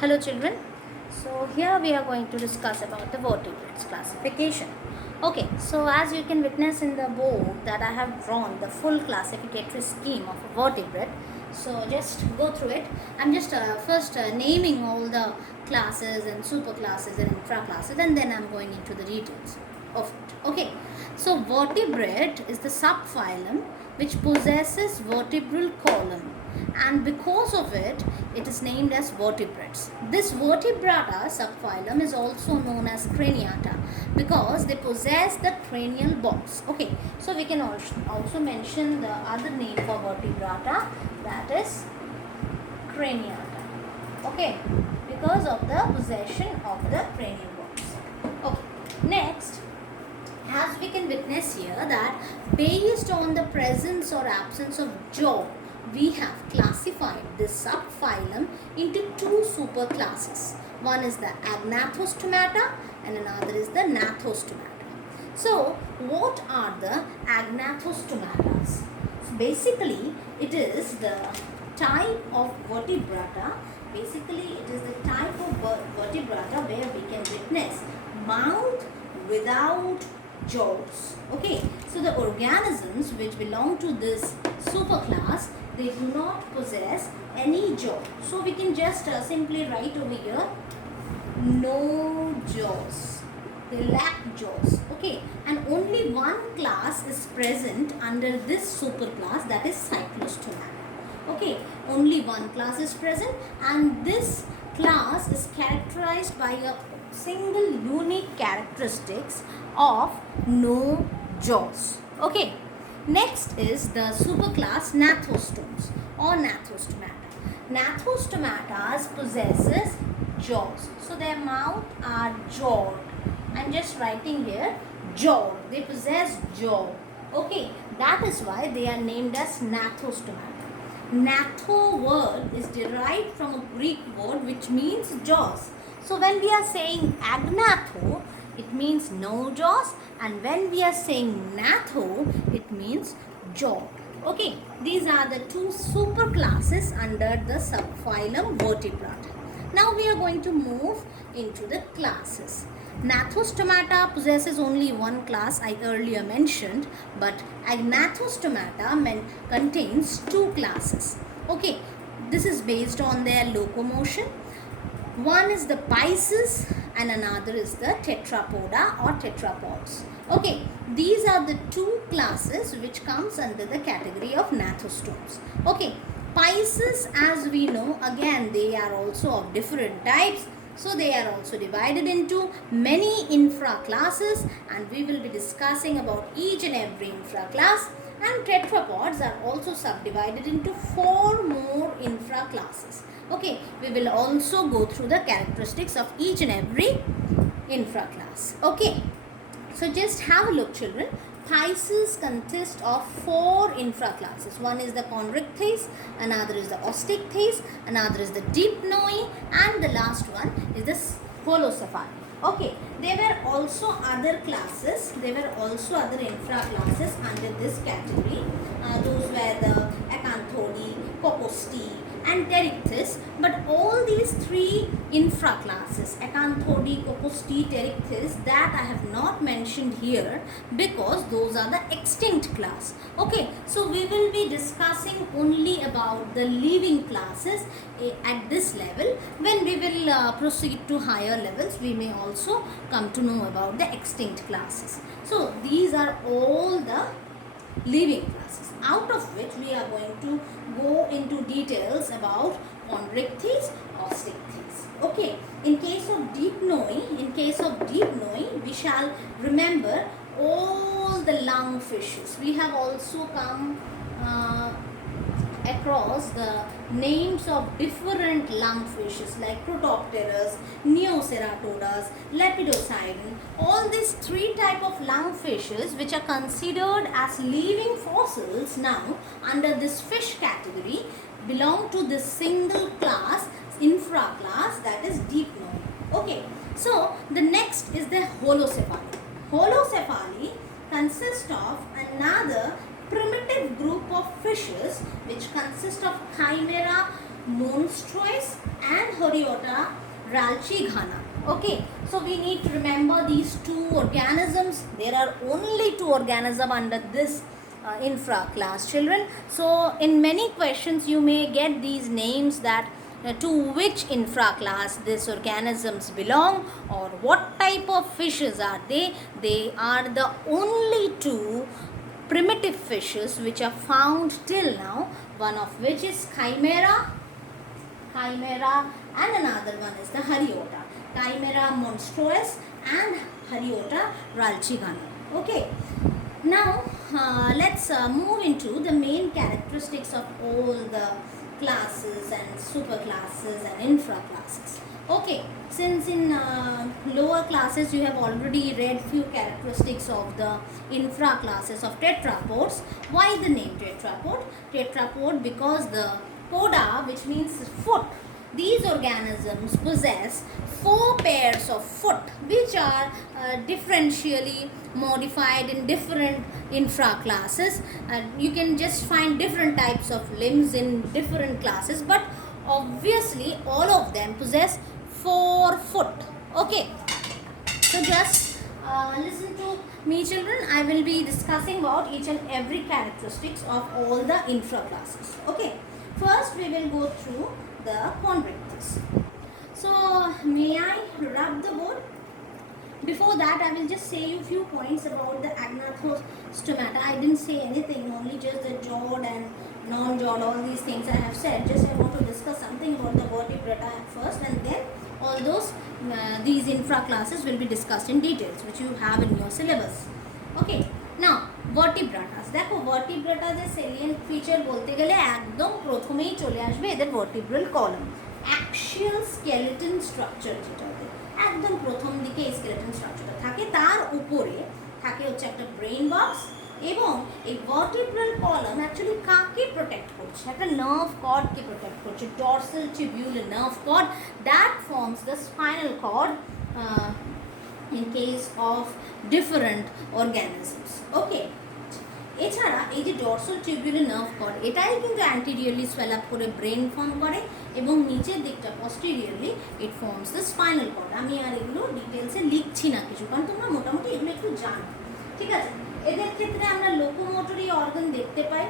Hello children. So here we are going to discuss about the vertebrates classification. Okay, so as you can witness in the board that I have drawn the full classificatory scheme of a vertebrate. So just go through it. I'm just first naming all the classes and superclasses and infraclasses, and then I'm going into the details of it. Okay, so vertebrate is the subphylum which possesses vertebral column, and because of it it is named as vertebrates. This vertebrata subphylum is also known as craniata because they possess the cranial box. Okay, so we can also mention the other name for vertebrata, that is craniata. Okay, because of the possession of the cranial box. Okay, next, as we can witness here that based on the presence or absence of jaw, we have classified this subphylum into two superclasses. One is the agnathostomata and another is the gnathostomata. So what are the agnathostomata? So basically it is the type of vertebrata. Basically it is the type of vertebrata where we can witness mouth without jaws. Okay, so the organisms which belong to this superclass, they do not possess any jaw. So we can just simply write over here no jaws. They lack jaws. Okay, and only one class is present under this superclass, that is cyclostomata. Okay, only one class is present, and this class is characterized by a single unique characteristics of no jaws. Okay, next is the superclass gnathostomes or gnathostomata. Gnathostomatas possesses jaws, so their mouth are jawed. I'm just writing here jaw. They possess jaw. Okay, that is why they are named as gnathostomata. Gnatho word is derived from a Greek word which means jaws. So when we are saying agnatho, it means no jaws, and when we are saying gnatho, it means jaw. Okay, these are the two superclasses under the subphylum vertebrata. Now we are going to move into the classes. Gnathostomata possesses only one class I earlier mentioned, but agnathostomata contains two classes. Okay, this is based on their locomotion. One is the Pisces and another is the Tetrapoda or tetrapods. Okay, these are the two classes which comes under the category of gnathostomes. Okay, Pisces, as we know, again they are also of different types. So they are also divided into many infraclasses, and we will be discussing about each and every infraclass. And tetrapods are also subdivided into 4 more infraclasses. Okay, we will also go through the characteristics of each and every infraclass. Okay, so just have a look children. Pisces consist of 4 infraclasses. One is the chondrichthyes, another is the osteichthyes, another is the dipnoi, and the last one is the holocephali. Okay, there were also other classes, there were also other infraclasses under this category. Those were the acanthodi, coposti, and pterichthys, but all these 3 infraclasses, acanthodi, coposti, pterichthys, that I have not mentioned here because those are the extinct class. Okay, so we will be discussing only about the living classes at this level. When we will proceed to higher levels, we may also come to know about the extinct classes. So these are all the living classes, out of which we are going to go into details about chondrichthyes, osteichthyes. Okay, in case of dipnoi, we shall remember all the lungfishes. We have also come across the names of different lungfishes like Protopterus, Neoceratodes, Lepidosiren. All these 3 type of lungfishes which are considered as living fossils now under this fish category belong to this single class, infraclass, that is dipnoi. Okay, so the next is the holocephali. Holocephali consists of another primitive group of fishes which consist of Chimera monstrous, and Horiota ralchigana. Okay, so we need to remember these two organisms. There are only two organisms under this infra class, children. So in many questions you may get these names that to which infra class these organisms belong or what type of fishes are they. They are the only two primitive fishes which are found till now, one of which is chimera, and another one is the Hariota. Chimera monstrous and Hariota ralchigana. Okay, now let's move into the main characteristics of all the classes and superclasses and infra classes. Okay, since in lower classes you have already read few characteristics of the infra classes of tetrapods. Why the name tetrapod? Tetrapod because the poda, which means foot, these organisms possess 4 pairs of foot which are differentially modified in different infra classes. You can just find different types of limbs in different classes, but obviously all of them possess 4 foot. Okay, so just listen to me, children. I will be discussing about each and every characteristics of all the infra classes. Okay, first we will go through the chondrichthyes. So may I rub the board? Before that, I will just say you few points about the agnathostomata. I didn't say anything, only just the jawed and non-jawed, all these things I have said. Just I want to discuss something about the vertebrata at first, and then all those these infra classes will be discussed in details, which you have in your syllabus. Okay, now vertebratas. देखो vertebrata যে salient feature বলতে গেলে একদম প্রথমেই চলে আসবে এদের vertebral column, axial skeleton structure যেটা একদম প্রথম দিকে এই স্কেলেটন স্ট্রাকচারটা থাকে, তার উপরে থাকে হচ্ছে একটা ব্রেন বক্স, এবং এই ভার্টিব্রাল কলাম অ্যাকচুয়ালি কাকে প্রোটেক্ট করছে? একটা নার্ভ কর্ডকে প্রোটেক্ট করছে, dorsal tubular nerve cord that forms the spinal cord in case of different organisms. Okay, এছাড়া এই যে ডরসাল টিবিউলার নার্ভ কর্ড এটাই কিন্তু অ্যান্টিরিয়রলি সোয়েল আপ করে ব্রেন ফর্ম করে, এবং নিচের দিকটা পস্টেরিয়রলি ইট ফর্মস দ্য স্পাইনাল কর্ড। আমি আর এগুলো ডিটেলসে লিখছি না কিছু, কারণ তোমরা মোটামুটি এগুলো একটু জানো, ঠিক আছে? এদের ক্ষেত্রে আমরা লোকোমোটরি অর্গান দেখতে পাই,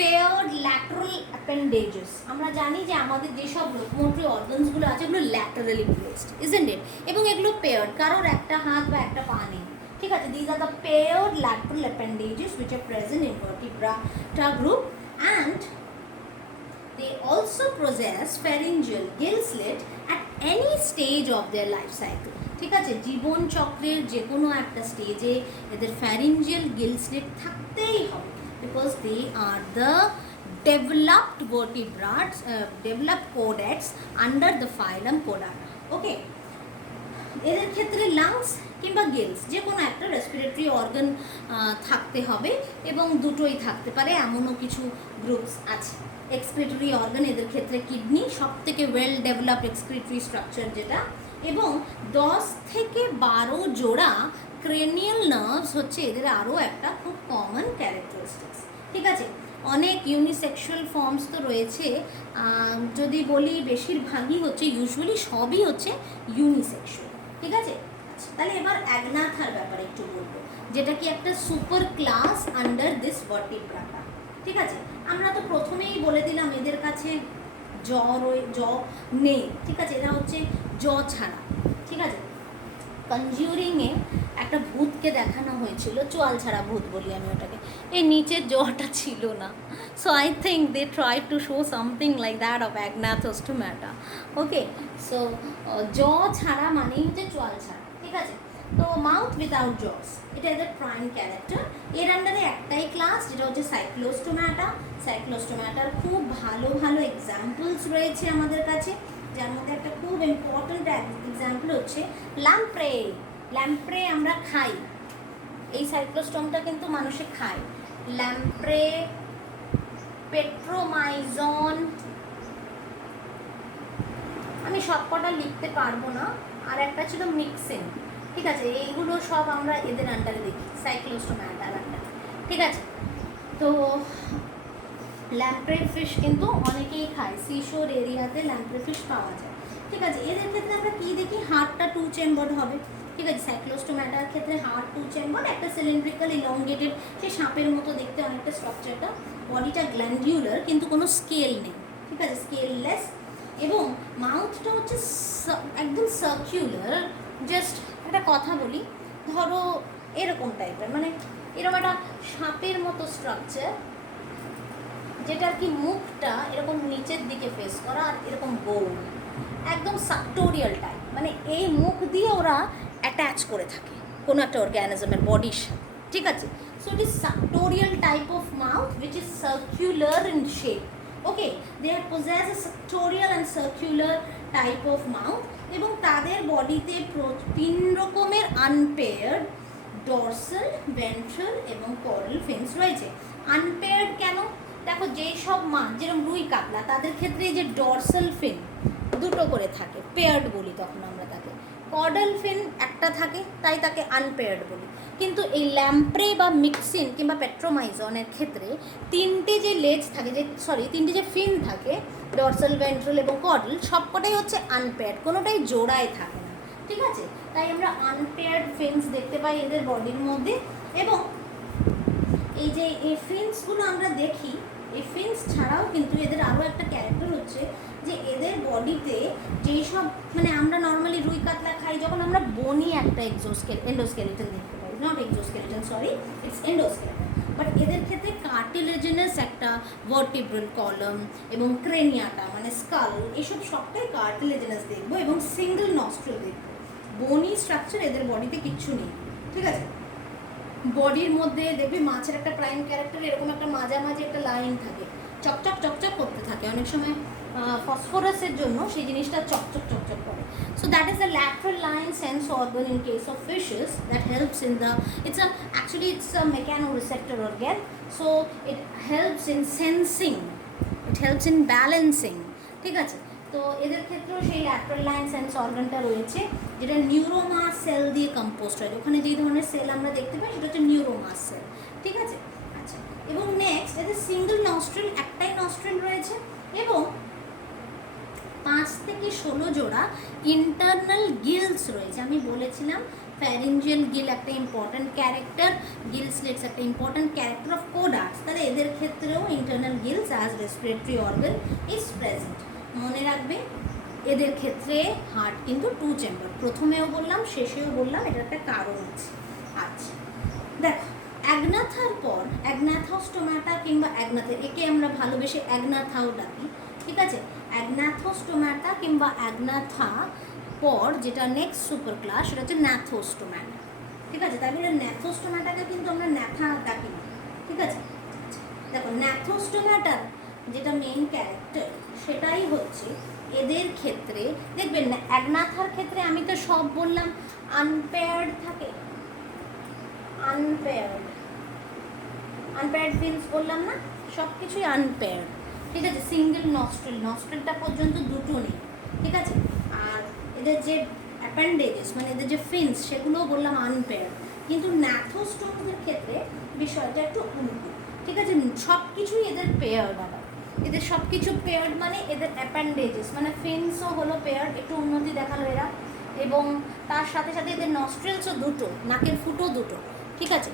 পেয়ার্ড ল্যাটারাল অ্যাপেন্ডেজেস। আমরা জানি যে আমাদের যেসব লোকোমোটরি অর্গানসগুলো আছে এগুলো ল্যাটারালি প্লেসড, ইজন্ট ইট? এবং এগুলো পেয়ার্ড, কারোর একটা হাত বা একটা পা নেই, ঠিক আছে? These are the paired lateral appendages which are present in vertebrata group, and they also possess pharyngeal gill slit at any stage of their life cycle. ঠিক আছে, জীবন চক্রের যে কোনো একটা স্টেজে এদের pharyngeal gill slit থাকতেই হবে, because they are the developed vertebrates, developed chordates under the phylum Chordata. Okay, এদের ক্ষেত্রে লাংস কিংবা গিলস যে কোনো একটা রেসপিরেটরি অর্গান থাকতে হবে, এবং দুটোই থাকতে পারে এমনও কিছু গ্রুপস আছে। এক্সক্রিটরি অর্গান এদের ক্ষেত্রে কিডনি সব থেকে ওয়েল ডেভেলপড এক্সক্রিটরি স্ট্রাকচার যেটা, এবং 10 থেকে 12 জোড়া ক্রেনিয়াল নার্ভস হচ্ছে এদের আরও একটা খুব কমন ক্যারেক্টারিস্টিক্স। ঠিক আছে, অনেক ইউনিসেক্সুয়াল ফর্মস তো রয়েছে, যদি বলি বেশিরভাগই হচ্ছে, ইউজুয়ালি সবই হচ্ছে ইউনিসেক্সুয়াল। ঠিক আছে, তাহলে এবার অ্যাগনাথার ব্যাপারে একটু বলবো, যেটা কি একটা super class under this Vertebrata. ঠিক আছে, আমরা তো প্রথমেই বলে দিলাম এদের কাছে জ নেই। ঠিক আছে, এরা হচ্ছে জ ছাড়া। ঠিক আছে, কনজিউরিংয়ে একটা ভূতকে দেখানো হয়েছিল, চোয়াল ছাড়া ভূত বলি আমি ওটাকে, এই নিচের জটা ছিল না। So I think they try to show something like that of agnathostomata. Okay, so জ ছাড়া মানেই হচ্ছে চোয়াল ছাড়া। ঠিক আছে, তো মাউথ উইদাউট জস এটা এদের প্রাইম ক্যারেক্টার। এর আন্ডারে একটাই ক্লাস যেটা হচ্ছে সাইক্লোস্টোমাটা। সাইক্লোস্টোমাটার খুব ভালো ভালো এক্সাম্পলস রয়েছে আমাদের কাছে, যার মধ্যে একটা খুব ইম্পর্ট্যান্ট এক্সাম্পল হচ্ছে ল্যাম্প্রে। ল্যাম্প্রে আমরা খাই, এই সাইক্লোস্টোমটা কিন্তু মানুষে খায়। ল্যাম্প্রে, পেট্রোমাইজন, আমি সবকটা লিখতে পারবো না, আর একটা ছিল মিক্সিন। ঠিক আছে, এইগুলো সব আমরা এদের আন্ডারে দেখি, সাইক্লোস্টোমাটার আন্ডারে। ঠিক আছে, তো ল্যাম্প্রে ফিশ কিন্তু অনেকেই খায়, সিশোর এরিয়াতে ল্যাম্প্রে ফিশ পাওয়া যায়। ঠিক আছে, এদের ক্ষেত্রে আমরা কী দেখি, হার্টটা 2 চেম্বার্ড হবে। ঠিক আছে, সাইক্লোস্টোম্যাটার ক্ষেত্রে হার্ট 2 চেম্বার্ড, একটা সিলিন্ড্রিক্যাল ইলংগেটেড, সে সাপের মতো দেখতে অনেকটা স্ট্রাকচারটা, বডিটা গ্ল্যান্ডিউলার কিন্তু কোনো স্কেল নেই। ঠিক আছে, স্কেললেস, এবং মাউথটা হচ্ছে একদম সার্কিউলার। জাস্ট একটা কথা বলি, ধরো এরকম টাইপের, মানে এরকম একটা সাপের মতো স্ট্রাকচার, যেটা আর কি মুখটা এরকম নিচের দিকে ফেস করা আর এরকম গোল, একদম সাকটোরিয়াল টাইপ, মানে এই মুখ দিয়ে ওরা অ্যাটাচ করে থাকে কোনো একটা অর্গ্যানিজমের বডির সাথে। ঠিক আছে, so it is suctorial type of mouth which is circular in shape. Okay, they are possess a sartorial and circular type of mouth, এবং তাদের বডিতে 3 রকমের আনপেয়ার্ড ডরসাল, ভেন্ট্রাল এবং করাল ফিনস রয়েছে। আনপেয়ার্ড কেন? দেখো, যেই সব মাছ যেরকম রুই কাতলা, তাদের ক্ষেত্রে যে ডরসাল ফিন 2টো করে থাকে, পেয়ার্ড বলি তখন আমরা তাকে। কর্ডাল ফিন একটা থাকে, তাই তাকে আনপেয়ার্ড বলি। কিন্তু এই ল্যাম্প্রে বা মিক্সিন কিংবা পেট্রোমাইজনের ক্ষেত্রে 3টে যে লেজ থাকে, যে 3টে যে ফিন থাকে, ডরসাল, ভেন্ট্রাল এবং কর্ডাল, সবকটাই হচ্ছে আনপেয়ার্ড, কোনোটাই জোড়ায় থাকে না। ঠিক আছে, তাই আমরা আনপেয়ার্ড ফিন্স দেখতে পাই এদের বডির মধ্যে। এবং এই যে এই ফিন্সগুলো আমরা দেখি, এই ফিন্স ছাড়াও কিন্তু এদের আরও একটা ক্যারেক্টার হচ্ছে যে এদের বডিতে যেই সব, মানে আমরা নর্মালি রুই কাতলা খাই যখন, আমরা বনি একটা এন্ডোস্কেলেটন দেখতে পাই, not exoskeleton, sorry, it's endoskeleton. But এদের ক্ষেত্রে কার্টিলেজিনাস একটা ভার্টিব্রাল কলাম এবং ক্রেনিয়াটা মানে স্কাল, এসব সবটাই কার্টিলেজিনাস দেখবো, এবং সিঙ্গেল নস্ট্রিল দেখবো। বনি স্ট্রাকচার এদের বডিতে কিচ্ছু নেই। ঠিক আছে, বডির মধ্যে দেখবি মাছের একটা প্রাইম ক্যারেক্টার এরকম একটা মাঝামাঝি একটা লাইন থাকে, চকচক চকচক করতে থাকে, অনেক সময় ফসফরাসের জন্য সেই জিনিসটা চকচক চকচক করে। So that is the lateral line sense organ in case of fishes that helps in the, it's a mechanoreceptor organ, so it helps in sensing, it helps in balancing. ঠিক আছে, তো এদের ক্ষেত্রেও সেই ল্যাটারাল লাইন সেন্স অর্গানটা রয়েছে, যেটা নিউরোমাস সেল দিয়ে কম্পোস্ট হয়। ওখানে যেই ধরনের সেল আমরা দেখতে পাই সেটা হচ্ছে নিউরোমাস সেল। ঠিক আছে, আচ্ছা, এবং নেক্সট এদের সিঙ্গেল নস্ট্রিল, একটাই নস্ট্রিল রয়েছে, এবং 5 থেকে 16 জোড়া ইন্টারনাল গিলস রয়েছে। আমি বলেছিলাম ফ্যারিঞ্জিয়াল গিল একটা ইম্পর্ট্যান্ট ক্যারেক্টার, গিল স্লিটস একটা ইম্পর্ট্যান্ট ক্যারেক্টার অফ কোডার্স, তাহলে এদের ক্ষেত্রেও internal Giles as respiratory organ is present. মনে রাখবে, এদের ক্ষেত্রে হার্ট কিন্তু 2 চেম্বার, প্রথমেও বললাম শেষেও বললাম, এটার একটা কারণ আছে। আচ্ছা, দেখো, অ্যাগনাথার পর অ্যাগনাথোস্টোমাটা কিংবা অ্যাগনাথা, একে আমরা ভালোবেসে অ্যাগনাথাও ডাকি। ঠিক আছে, অ্যাগনাথোস্টোমাটা কিংবা অ্যাগনাথা পর যেটা নেক্সট সুপার ক্লাস, সেটা হচ্ছে ন্যাথোস্টোমাটা। ঠিক আছে, তাই বলে ন্যাথোস্টোমাটাকে কিন্তু আমরা ন্যাথা ডাকি না। ঠিক আছে, দেখো, ন্যাথোস্টোমাটার যেটা মেইন ক্যারেক্টার সেটাই হচ্ছে এদের ক্ষেত্রে দেখবেন না, অ্যাগনাথার ক্ষেত্রে আমি তো সব বললাম আনপেয়ার্ড থাকে, আনপেয়ার্ড ফিন্স বললাম না, সব কিছুই আনপেয়ার্ড। ঠিক আছে, সিঙ্গেল নস্ট্রিলটা পর্যন্ত 2টো নেই। ঠিক আছে, আর এদের যে অ্যাপেন্ডেজেস মানে এদের যে ফিন্স, সেগুলোও বললাম আনপেয়ার্ড। কিন্তু ন্যাথোস্টোমদের ক্ষেত্রে বিষয়টা একটু উল্টো। ঠিক আছে, সব কিছুই এদের পেয়ার্ড, আবার এদের সব কিছু পেয়ার্ড, মানে এদের অ্যাপেন্ডেজেস মানে ফিন্সও হলো পেয়ার্ড, একটু উন্নতি দেখালো এরা, এবং তার সাথে সাথে এদের নস্ট্রিলসও 2টো, নাকের ফুটো 2টো। ঠিক আছে,